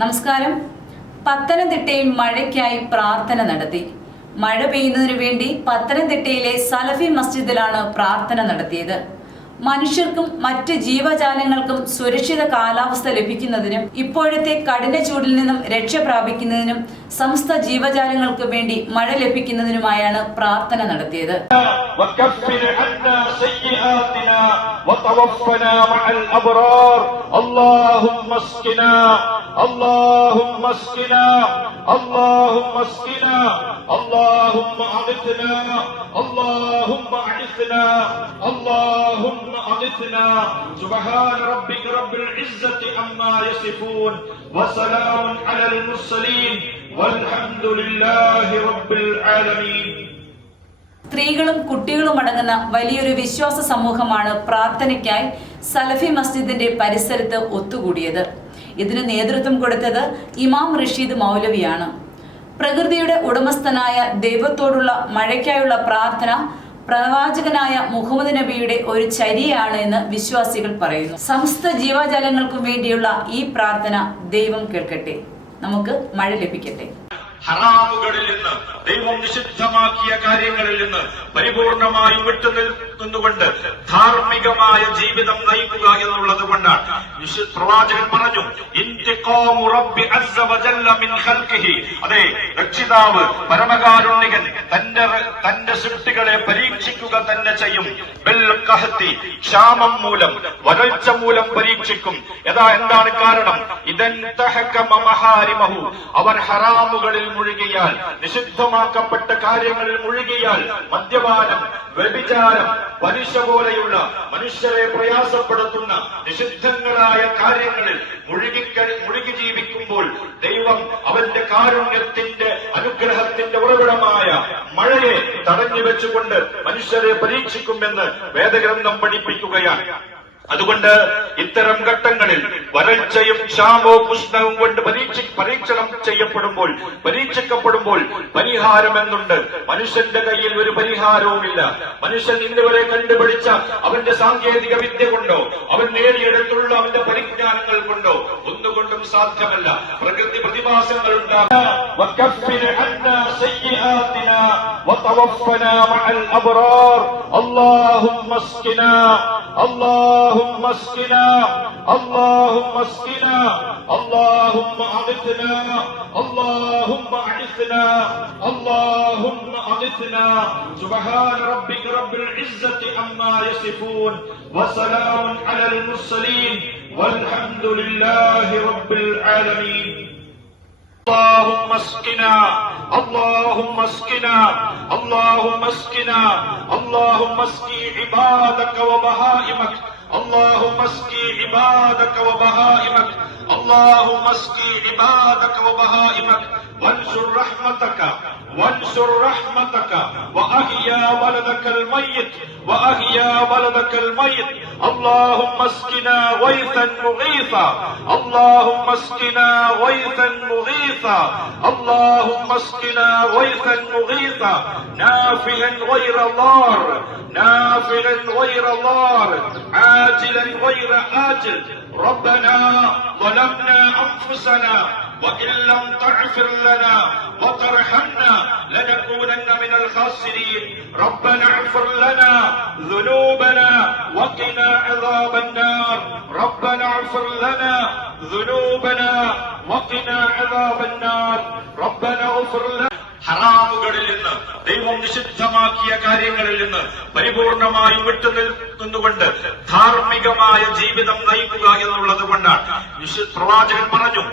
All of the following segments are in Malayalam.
നമസ്കാരം. പത്തനംതിട്ടയിൽ മഴയ്ക്കായി പ്രാർത്ഥന നടത്തി. മഴ പെയ്യുന്നതിനു വേണ്ടി പത്തനംതിട്ടയിലെ സലഫി മസ്ജിദിലാണ് പ്രാർത്ഥന നടത്തിയത്. മനുഷ്യർക്കും മറ്റ് ജീവജാലങ്ങൾക്കും സുരക്ഷിത കാലാവസ്ഥ ലഭിക്കുന്നതിനും ഇപ്പോഴത്തെ കഠിന ചൂടിൽ നിന്നും രക്ഷ പ്രാപിക്കുന്നതിനും സമസ്ത ജീവജാലങ്ങൾക്ക് വേണ്ടി മഴ ലഭിക്കുന്നതിനുമായാണ് പ്രാർത്ഥന നടത്തിയത് وكفر عنا سيئاتنا وتوفنا مع الأبرار اللهم اسقنا اللهم اسقنا اللهم اسقنا اللهم أغثنا اللهم أغثنا اللهم أغثنا سبحان ربك رب العزة عما يصفون وسلام على المرسلين والحمد لله رب العالمين സ്ത്രീകളും കുട്ടികളും അടങ്ങുന്ന വലിയൊരു വിശ്വാസ സമൂഹമാണ് പ്രാർത്ഥനയ്ക്കായി സലഫി മസ്ജിദിന്റെ പരിസരത്ത് ഒത്തുകൂടിയത് ഇതിന് നേതൃത്വം കൊടുത്തത് ഇമാം റഷീദ് മൗലവിയാണ് പ്രകൃതിയുടെ ഉടമസ്ഥനായ ദൈവത്തോടുള്ള മഴയ്ക്കായുള്ള പ്രാർത്ഥന പ്രവാചകനായ മുഹമ്മദ് നബിയുടെ ഒരു ചരിയാണ് എന്ന് വിശ്വാസികൾ പറയുന്നു. സമസ്ത ജീവജാലങ്ങൾക്കും വേണ്ടിയുള്ള ഈ പ്രാർത്ഥന ദൈവം കേൾക്കട്ടെ. നമുക്ക് മഴ ലഭിക്കട്ടെ. ഹറാമുകളിൽ നിന്ന് ദൈവം നിഷിദ്ധമാക്കിയ കാര്യങ്ങളിൽ നിന്ന് പരിപൂർണമായി വിട്ടു നിന്നുകൊണ്ട് ധാർമ്മികമായ ജീവിതം നയിക്കുക എന്നുള്ളത് കൊണ്ടാണ്. പ്രവാചകൻ പറഞ്ഞു. അതെ രക്ഷിതാവ് പരമകാരുണികൻ തന്റെ തന്റെ സൃഷ്ടികളെ ചെയ്യും ബിൽ ക്ഷാമം മൂലം വരൾച്ച മൂലം പരീക്ഷിക്കും. യഥാ എന്താണ് കാരണം? ഇതൻ തഹക്കമഹാരിമഹു അവൻ ഹറാമുകളിൽ മുഴുകിയാൽ നിഷിദ്ധമാക്കപ്പെട്ട കാര്യങ്ങളിൽ മുഴുകിയാൽ മദ്യപാനം വ്യഭിചാരം പലിശ പോലെയുള്ള മനുഷ്യരെ പ്രയാസപ്പെടുത്തുന്ന നിഷിദ്ധങ്ങളായ കാര്യങ്ങളിൽ മുഴുകി മുഴുകി ജീവിക്കുമ്പോൾ ദൈവം അവന്റെ കാരുണ്യത്തിന്റെ ഉറവിടമായ മഴയെ തടഞ്ഞു വെച്ചുകൊണ്ട് മനുഷ്യരെ പരീക്ഷിക്കുമെന്ന് വേദഗ്രന്ഥം പഠിപ്പിക്കുകയാണ്. അതുകൊണ്ട് ഇത്തരം ഘട്ടങ്ങളിൽ വരൾച്ചയും ക്ഷാമവും ഉഷ്ണവും കൊണ്ട് പരീക്ഷ പരീക്ഷണം ചെയ്യപ്പെടുമ്പോൾ പരീക്ഷിക്കപ്പെടുമ്പോൾ പരിഹാരം എന്നുണ്ട് മനുഷ്യന്റെ കയ്യിൽ ഒരു പരിഹാരവുമില്ല മനുഷ്യൻ ഇന്നുവരെ കണ്ടുപിടിച്ച അവന്റെ സാങ്കേതിക വിദ്യ കൊണ്ടോ അവൻ നേടിയെടുത്തുള്ള അവന്റെ പരിജ്ഞാനങ്ങൾ കൊണ്ടോ ഒന്നുകൊണ്ടും സാധ്യമല്ല പ്രകൃതി പ്രതിഭാസങ്ങൾ اللهم اسقنا اللهم اسقنا اللهم اغثنا اللهم اغثنا اللهم اغثنا. سبحان ربك رب العزة عما يصفون وسلام على المرسلين والحمد لله رب العالمين. اللهم اسقنا اللهم اسقنا اللهم اسقنا اللهم اسقي عبادك وبهائمك اللهم اسقي عبادك وبهائمك. اللهم اسقي عبادك وبهائمك. وانشر رحمتك وانشر رحمتك. وأحيا ولدك الميت وأحيا ولدك الميت. اللهم اسقنا غيثا مغيثا. اللهم اسقنا غيثا مغيثا. اللهم اسقنا غيثا مغيثا. نافعا غير ضار. نافعا غير ضار عاجلا غير آجل. ربنا ظلمنا أنفسنا وإن لم تغفر لنا وترحمنا لنكونن من الخاسرين. ربنا اغفر لنا ذنوبنا وقنا عذاب النار. ربنا اغفر لنا ذنوبنا وقنا عذاب النار. ربنا اغفر لنا ഹറാമുകളിൽ നിന്ന് ദൈവം നിഷിദ്ധമാക്കിയ കാര്യങ്ങളിൽ നിന്ന് പരിപൂർണമായി വിട്ടു നിന്നുകൊണ്ട് ധാർമ്മികമായ ജീവിതം നയിക്കുക എന്നുള്ളത് കൊണ്ടാണ്. പ്രവാചകൻ പറഞ്ഞു.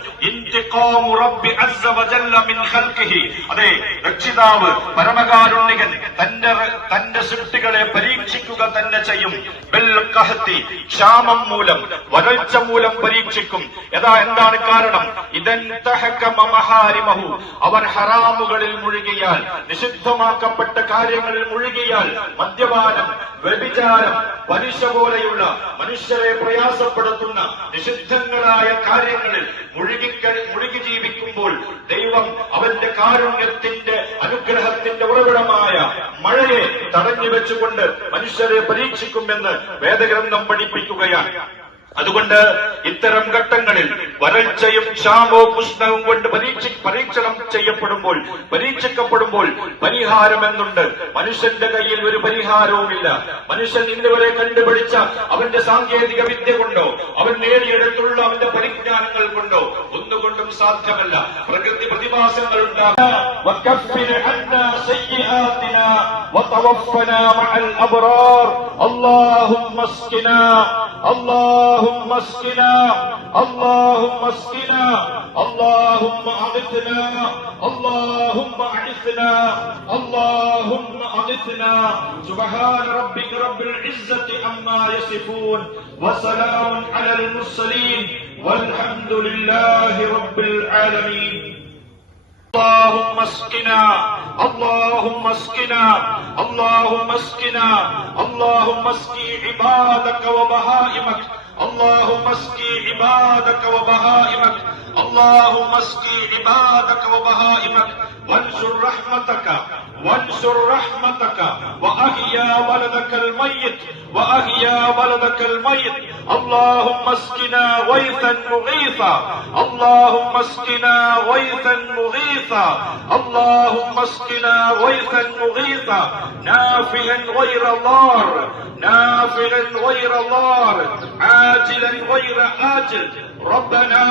അതെ രക്ഷിതാവ് പരമകാരുണികൻ തന്റെ തന്റെ സൃഷ്ടികളെ പരീക്ഷിക്കുക തന്നെ ചെയ്യും. ക്ഷാമം മൂലം വരൾച്ച മൂലം പരീക്ഷിക്കും. എന്താണ് കാരണം? ഇതൻ അവൻ ഹറാമുകളിൽ മുഴുകിയാൽ നിഷിദ്ധമാക്കപ്പെട്ട കാര്യങ്ങളിൽ മുഴുകിയാൽ മദ്യപാനം വ്യഭിചാരം പലിശ പോലെയുള്ള മനുഷ്യരെ പ്രയാസപ്പെടുത്തുന്ന നിഷിദ്ധങ്ങളായ കാര്യങ്ങളിൽ മുഴുകിക്ക മുഴുകി ജീവിക്കുമ്പോൾ ദൈവം അവന്റെ കാരുണ്യത്തിന്റെ അനുഗ്രഹത്തിന്റെ ഉറവിടമായ മഴയെ തടഞ്ഞു വെച്ചുകൊണ്ട് മനുഷ്യരെ പരീക്ഷിക്കുമെന്ന് വേദഗ്രന്ഥം പഠിപ്പിക്കുകയാണ്. അതുകൊണ്ട് ഇത്തരം ഘട്ടങ്ങളിൽ വരൾച്ചയും ക്ഷാമവും ഉഷ്ണവും കൊണ്ട് പരീക്ഷ പരീക്ഷണം ചെയ്യപ്പെടുമ്പോൾ പരീക്ഷിക്കപ്പെടുമ്പോൾ പരിഹാരം എന്നുണ്ട് മനുഷ്യന്റെ കയ്യിൽ ഒരു പരിഹാരവുമില്ല മനുഷ്യൻ ഇന്നുവരെ കണ്ടുപിടിച്ച അവന്റെ സാങ്കേതിക വിദ്യ കൊണ്ടോ അവൻ നേടിയെടുത്തുള്ള അവന്റെ പരിജ്ഞാനങ്ങൾ കൊണ്ടോ ഒന്നുകൊണ്ടും സാധ്യമല്ല പ്രകൃതി പ്രതിഭാസങ്ങൾ اللهم اسقنا اللهم اسقنا اللهم اغثنا اللهم اعثنا اللهم اغثنا سبحان ربك رب العزة عما يصفون وسلام على المرسلين والحمد لله رب العالمين. اللهم اسقنا اللهم اسقنا اللهم اسقنا اللهم اسقي عبادك وبهائمك اللهم اسقي عبادك وبهائمك اللهم اسقي عبادك وبهائمك. وانشر رحمتك وانشر رحمتك وأحيا ولدك الميت وأحيا ولدك الميت. اللهم اسقنا غيثا مغيثا اللهم اسقنا غيثا مغيثا اللهم اسقنا غيثا مغيثا. نافعا غير ضار نافعا غير ضار عاجلا غير آجل ربنا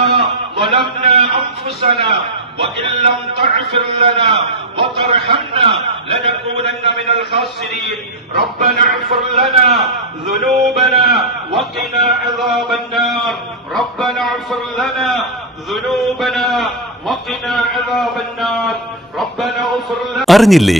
ظلمنا أنفسنا وإن لم تغفر لنا وترحمنا لنكونن من الخاسرين ربنا اغفر لنا ذنوبنا وقنا عذاب النار ربنا اغفر لنا ذنوبنا وقنا عذاب النار ربنا اغفر لنا അറിഞ്ഞില്ലേ